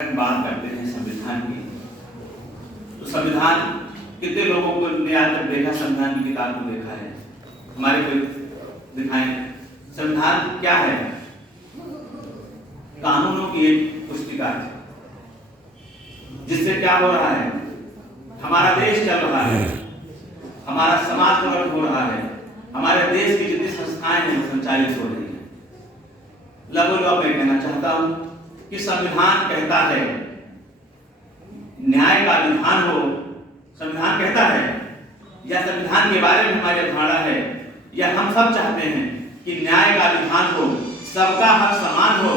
बात करते हैं संविधान की, तो संविधान कितने लोगों को ने आज तक देखा, संविधान की किताब को देखा है? हमारे कोई दिखाएं। संविधान क्या है? कानूनों की एक पुस्तिका है जिससे क्या हो रहा है, हमारा देश चल रहा है, हमारा समाज प्रगत हो रहा है, हमारे देश की जितनी संस्थाएं हैं संचालित हो रही है। लगभग मैं कहना चाहता हूं कि संविधान कहता है न्याय का विधान हो। संविधान कहता है या संविधान के बारे में हमारी धारणा है या हम सब चाहते हैं कि न्याय का विधान हो, सबका हक समान हो,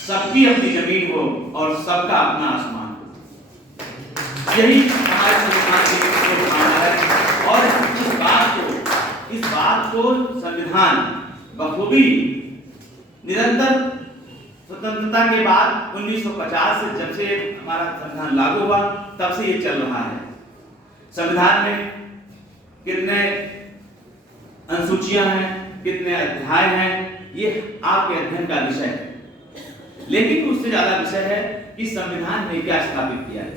सबकी अपनी जमीन हो और सबका अपना आसमान हो। यही हमारे संविधान की भावना है और इस बात को संविधान बखूबी निरंतर स्वतंत्रता के बाद 1950 से जब से हमारा संविधान लागू हुआ तब से ये चल रहा है। संविधान में कितने अनुसूचियां हैं, कितने अध्याय हैं, ये आपके अध्ययन का विषय है। लेकिन उससे ज्यादा विषय है कि संविधान ने क्या स्थापित किया है।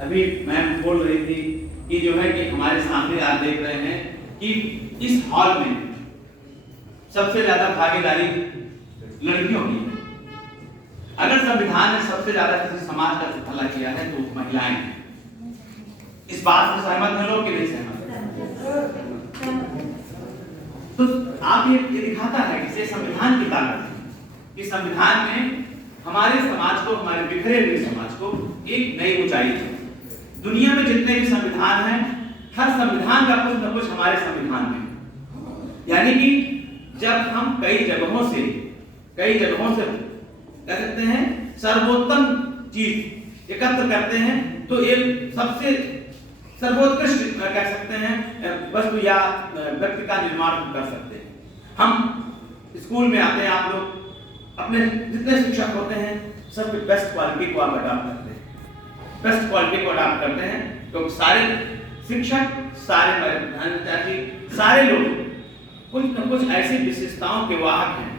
अभी मैम बोल रही थी कि जो है कि हमारे सामने आप देख रहे हैं कि इस हॉल में सबसे ज्यादा भागीदारी लड़कियों की। अगर संविधान ने सबसे ज्यादा किसी समाज का भला किया है तो महिलाएं हैं। इस बात से सहमत हैं लोग कि नहीं सहमत? तो आप ये दिखाता है कि संविधान की ताकत है कि संविधान में हमारे समाज को, हमारे बिखरे हुए समाज को एक नई ऊंचाई दी। दुनिया में जितने भी संविधान हैं, हर संविधान का कुछ न कुछ हमारे संविधान में, यानी कि जब हम कई जगहों से कह सकते हैं सर्वोत्तम चीज एकत्र करते हैं तो एक सबसे सर्वोत्कृष्ट कह सकते हैं वस्तु या व्यक्ति का निर्माण कर सकते हैं। हम स्कूल में आते हैं, आप लोग अपने जितने शिक्षक होते हैं सबके बेस्ट क्वालिटी को आप अडॉप्ट करते हैं, बेस्ट क्वालिटी को अडॉप्ट करते हैं। तो सारे शिक्षक, सारे लोग कुछ न कुछ ऐसी विशेषताओं के वाहक हैं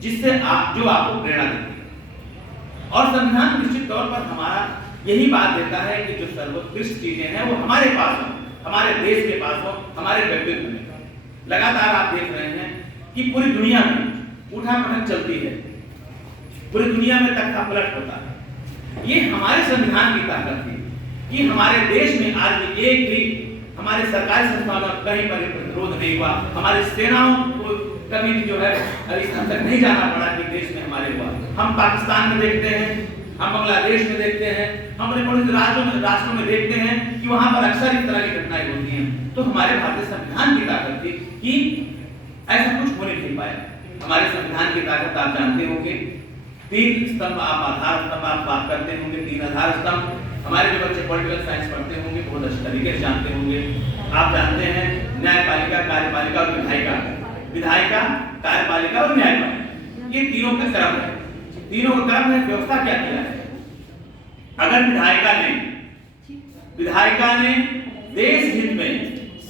जिससे जो आपको प्रेरणा देते हैं। और संविधान निश्चित तौर पर हमारा यही बात देता है कि जो सर्वोत्कृष्ट चीजें हैं वो हमारे पास हो, हमारे देश के पास हो, हमारे व्यक्तित्व में। लगातार आप देख रहे हैं कि पूरी दुनिया में उठापटक चलती है, पूरी दुनिया में तख्ता पलट होता है। ये हमारे संविधान की ताकत थी कि हमारे देश में आज भी एक भी हमारे सरकारी संस्थानों में कहीं पर प्रतिरोध नहीं हुआ। हमारी सेनाओं को कभी भी जो है इस हद तक नहीं जाना पड़ा कि देश में हमारे हुआ। हम पाकिस्तान में देखते हैं, हम बांग्लादेश में देखते हैं, हम अपने पड़ोसी राष्ट्रों में देखते हैं कि वहां पर अक्सर इस तरह की घटनाएं होती हैं। तो हमारे भारतीय संविधान की ताकत थी कि ऐसा कुछ हो नहीं पाया। हमारे संविधान की ताकत आप जानते होंगे, 3 स्तंभ, आप आधार स्तंभ आप बात करते होंगे, 3 आधार स्तंभ। हमारे जो बच्चे पॉलिटिकल साइंस पढ़ते होंगे बहुत अच्छे तरीके से जानते होंगे। आप जानते हैं न्यायपालिका, कार्यपालिका और विधायिका, कार्यपालिका और न्यायपालिका, ये तीनों का क्रम है। तीनों का क्रम में व्यवस्था क्या किया है? अगर विधायिका ने देश हित में,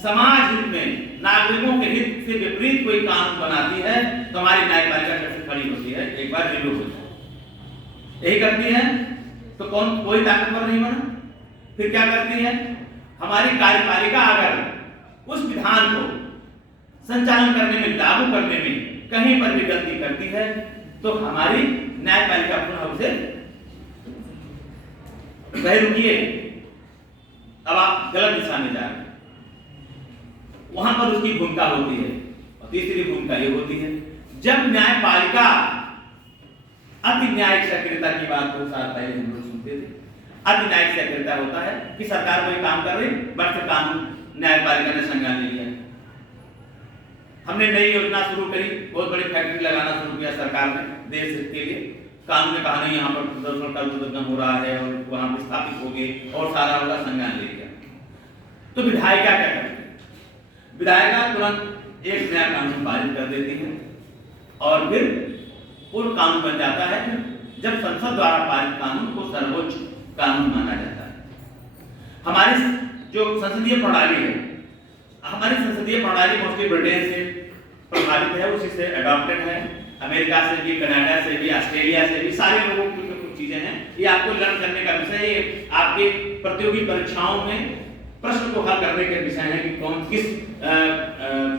समाज हित में, नागरिकों के हित से विपरीत कोई कानून बनाती है तो हमारी न्यायपालिका कैसे खड़ी होती है? एक बार रिव्यू हो जाए। यही करती है तो कोई ताकतवर नहीं बना। फिर क्या करती है? हमारी कार्यपालिका अगर उस विधान को संचालन करने में, लागू करने में कहीं पर भी गलती करती है तो हमारी न्यायपालिका पुनः उसे रुकिए, अब आप गलत दिशा में जा रहे हैं, वहां पर उसकी भूमिका होती है। और तीसरी भूमिका ये होती है जब न्यायपालिका अति न्यायिक सक्रियता की बात को साल पहले हम लोग सुनते थे। अति न्यायिक सक्रियता होता है कि सरकार कोई काम कर रही, बट कानून न्यायपालिका ने संज्ञान नहीं लिया। हमने नई योजना शुरू करी, बहुत बड़ी फैक्ट्री लगाना शुरू किया सरकार ने देश के लिए। कानून ने कहा नहीं, यहाँ पर प्रदर्शन का उद्घाटन हो रहा है और वहां पर स्थापित हो गए और सारा होगा, संज्ञान ले लिया। तो विधायिका क्या करती है? विधायिका तुरंत एक नया कानून पारित कर देती है और फिर वो कानून बन जाता है। जब संसद द्वारा पारित कानून को सर्वोच्च कानून माना जाता है। हमारी जो संसदीय प्रणाली है, हमारी संसदीय प्रणाली मोस्टली ब्रिटेन से प्रभावित है, उसी से अडॉप्टेड है। अमेरिका से भी, कनाडा से भी, ऑस्ट्रेलिया से भी, सारे लोगों की कुछ चीजें हैं, ये आपको लर्न करने का विषय है, ये आपके प्रतियोगी परीक्षाओं में प्रश्न को हल करने के विषय है कि कौन किस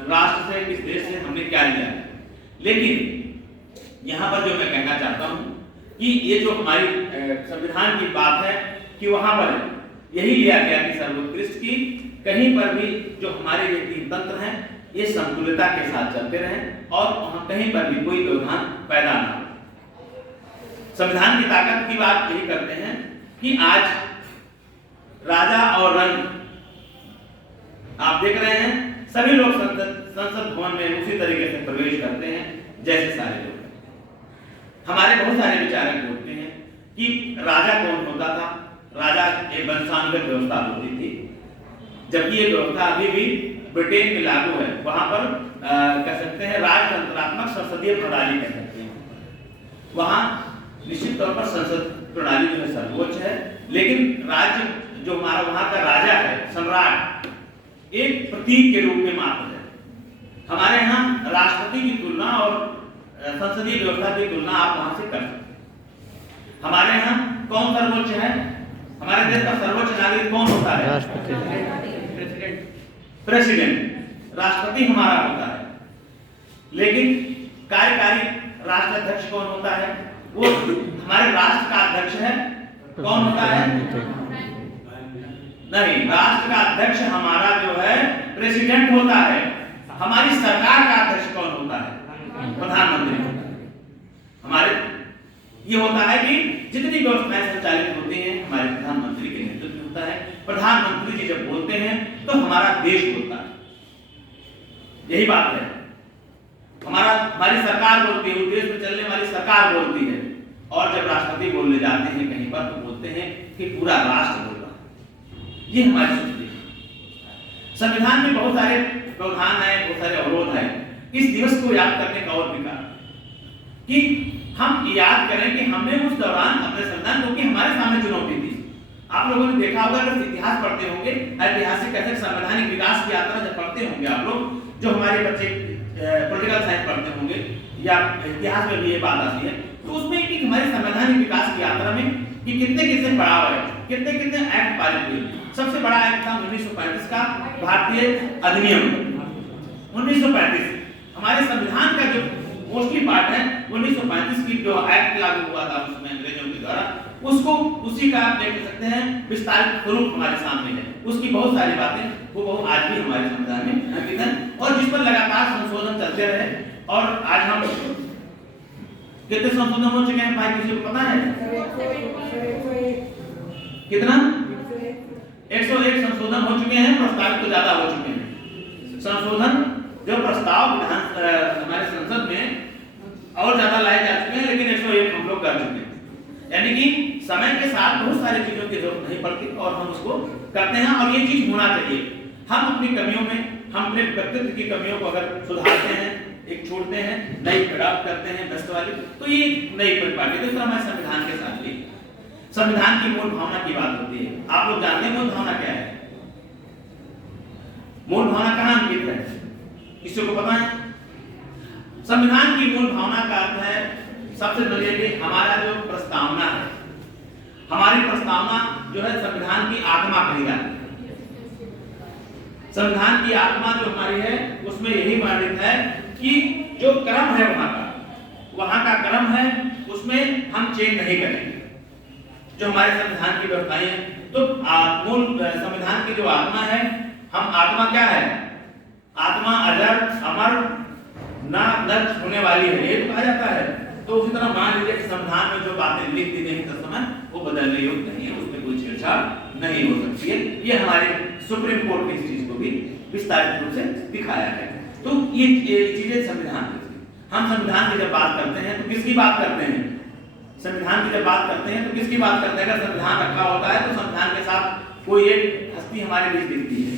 राष्ट्र से, किस देश से हमने क्या लिया है। लेकिन यहाँ पर जो मैं कहना चाहता हूँ कि ये जो हमारी संविधान की बात है कि वहाँ पर यही लिया गया कि सर्वोत्कृष्ट की कहीं पर भी जो हमारे ये तीन तंत्र हैं ये संतुलिता के साथ चलते रहें और वहाँ कहीं पर भी कोई व्यवधान पैदा ना हो। संविधान की ताकत की बात यही करते हैं कि आज राजा और रंग आप देख रहे हैं, सभी लोग संसद भवन में उसी तरीके से प्रवेश करते हैं जैसे सारे लोग। हमारे बहुत सारे विचारक बोलते हैं कि राजा कौन होता था, राजा एक वंशानुगत व्यवस्था होती थी, जबकि ये व्यवस्था अभी भी ब्रिटेन में लागू है। वहां पर कह सकते हैं राजतंत्रात्मक संसदीय प्रणाली कह सकते हैं। वहां निश्चित तौर पर संसद प्रणाली जो है सर्वोच्च है, लेकिन राज्य जो हमारा वहां का राजा है, सम्राट, एक प्रतीक के रूप में मात्र है। हमारे यहाँ राष्ट्रपति की तुलना और संसदीय व्यवस्था की तुलना आप वहां से कर सकते हैं। हमारे यहाँ कौन सर्वोच्च है? हमारे देश का सर्वोच्च नागरिक कौन होता है? प्रेसिडेंट, राष्ट्रपति हमारा होता है। लेकिन कार्यकारी राष्ट्राध्यक्ष कौन होता है? वो हमारे राष्ट्र का अध्यक्ष है। कौन होता है? नहीं, राष्ट्र का अध्यक्ष हमारा जो है प्रेसिडेंट होता है। हमारी सरकार का अध्यक्ष कौन होता है? प्रधानमंत्री। हमारे ये होता है कि जितनी व्यवस्थाएं संचालित होती हैं हमारे प्रधानमंत्री के नेतृत्व होता है। प्रधानमंत्री जी जब बोलते हैं तो हमारा देश बोलता है, यही बात है। हमारी सरकार बोलती है, देश में चलने वाली सरकार बोलती है। और जब राष्ट्रपति बोलने जाते हैं कहीं पर तो बोलते हैं कि पूरा राष्ट्र बोल रहा है। ये हमारी संस्कृति है। संविधान में बहुत सारे प्रावधान है, बहुत सारे अवरोध है। इस दिवस को याद करने का और भी कारण कि हम याद करें कि हमने उस दौरान अपने संविधान, क्योंकि हमारे सामने चुनौती थी। आप लोगों ने देखा होगा, अगर इतिहास पढ़ते होंगे, ऐतिहासिक कैसे संवैधानिक विकास की यात्रा जब पढ़ते होंगे आप लोग, जो हमारे बच्चे पॉलिटिकल साइंस पढ़ते होंगे या इतिहास में भी ये बात आती है, तो उसमें कि हमारे संवैधानिक विकास की यात्रा में कि कितने पड़ाव है, कितने एक्ट पारित हुए। सबसे बड़ा एक्ट था 1935 का भारतीय अधिनियम 1935। हमारे संविधान का जो मोस्टली पार्ट है 1935 की जो एक्ट लागू हुआ था उसमें अंग्रेजों के द्वारा, उसको उसी का आप देख सकते हैं विस्तारित स्वरूप हमारे सामने है। उसकी बहुत सारी बातें वो आज भी हमारे संविधान में अंकित है और जिस पर लगातार संशोधन चलते रहे। और आज हम कितने संशोधन हो चुके हैं भाई, किसी को पता है? कितना? 101 संशोधन हो चुके हैं, प्रस्तावित तो ज्यादा हो चुके हैं। संशोधन जो प्रस्ताव विधान हमारे संसद में और ज्यादा लाए जा चुके हैं, लेकिन 101 हम लोग कर चुके हैं। यानी कि समय के साथ बहुत सारी चीजों की जरूरत नहीं पड़ती और हम उसको करते हैं। और ये चीज होना चाहिए। हम अपनी कमियों में, हम अपने व्यक्तित्व की कमियों को अगर सुधारते हैं, एक छोड़ते हैं, नई प्राप्त करते हैं बेस्ट वाली, तो ये नई परिपाटी। दूसरा मैं संविधान के साथ भी संविधान की मूल भावना की बात होती है। आप लोग जानते हैं मूल भावना क्या है? मूल भावना कहाँ अंकित है? किसी को पता है? संविधान की मूल भावना का अर्थ है सबसे पहले कि हमारा जो प्रस्तावना है, हमारी प्रस्तावना जो है संविधान की आत्मा कही जाती है। संविधान की आत्मा जो हमारी है उसमें यही वर्णित है कि जो क्रम है वहां का क्रम है, उसमें हम चेंज नहीं करेंगे। जो हमारे संविधान की व्यवस्थाएं हैं, तो मूल संविधान की जो आत्मा है, हम आत्मा क्या है? आत्मा अजर अमर ना नष्ट होने वाली है, ये तो कहा जाता है। तो उसी तरह मान लीजिए कि संविधान में जो बातें लिख दी गई तब समय वो बदलने योग्य नहीं है, उसमें कोई छेड़छाड़ नहीं हो सकती है। ये हमारे सुप्रीम कोर्ट ने इस चीज को भी विस्तारित रूप से दिखाया है। तो ये चीजें संविधान, हम संविधान की जब बात करते हैं तो किसकी बात करते हैं? संविधान की जब बात करते हैं तो किसकी बात करते हैं? अगर संविधान रखा होता है तो संविधान के साथ कोई एक हस्ती हमारे बीच दिखती है,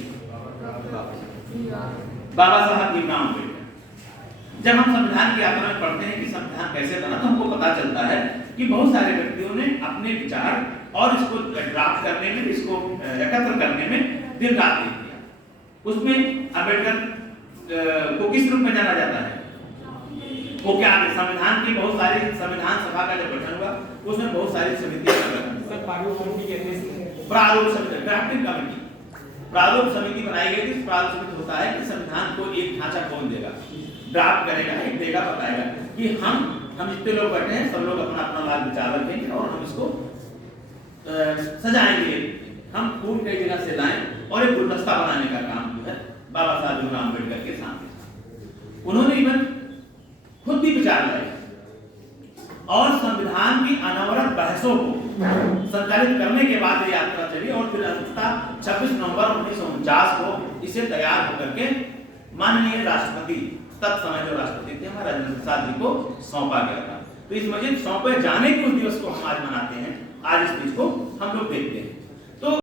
बाबा साहब भीमराव अम्बेडकर। जब हम संविधान की यात्रा में पढ़ते हैं कि संविधान कैसे बना, तो हमको पता चलता है कि बहुत सारे व्यक्तियों ने अपने विचार और इसको ड्राफ्ट करने में, इसको एकत्र करने में दिन रात दे दिया। उसमें अम्बेडकर को किस रूप में जाना जाता है? वो क्या है, संविधान की बहुत सारी, संविधान सभा का जब गठन हुआ उसमें बहुत सारी समितियां का गठन हुआ। प्रारूप समिति कहते हैं, प्रारूप समिति, ड्राफ्टिंग कमेटी, प्रारूप समिति बनाई गई थी। प्रारूप समिति होता है कि संविधान को एक ढांचा कौन देगा, ड्राफ्ट करेगा, एक देगा, बताएगा कि हम जितने लोग बैठे हैं सब लोग अपना अपना लाल विचार रखेंगे और हम इसको सजाएंगे, हम फूल कई जगह से लाएं और एक गुलदस्ता बनाने का काम जो है बाबा साहब भीमराव अम्बेडकर के सामने उन्होंने इवन खुद भी विचार लाए और संविधान की अनवरत बहसों को संचालित करने के बाद ये यात्रा चली और फिर अंततः 26 नवंबर 1949 को इसे तैयार होकर के माननीय राष्ट्रपति, तत्समय जो राष्ट्रपति थे हमारे राजेंद्र प्रसाद जी को सौंपा गया था। तो इस वजह सौंपे जाने के उस दिवस को हम आज मनाते हैं, आज इस चीज को हम लोग देखते हैं।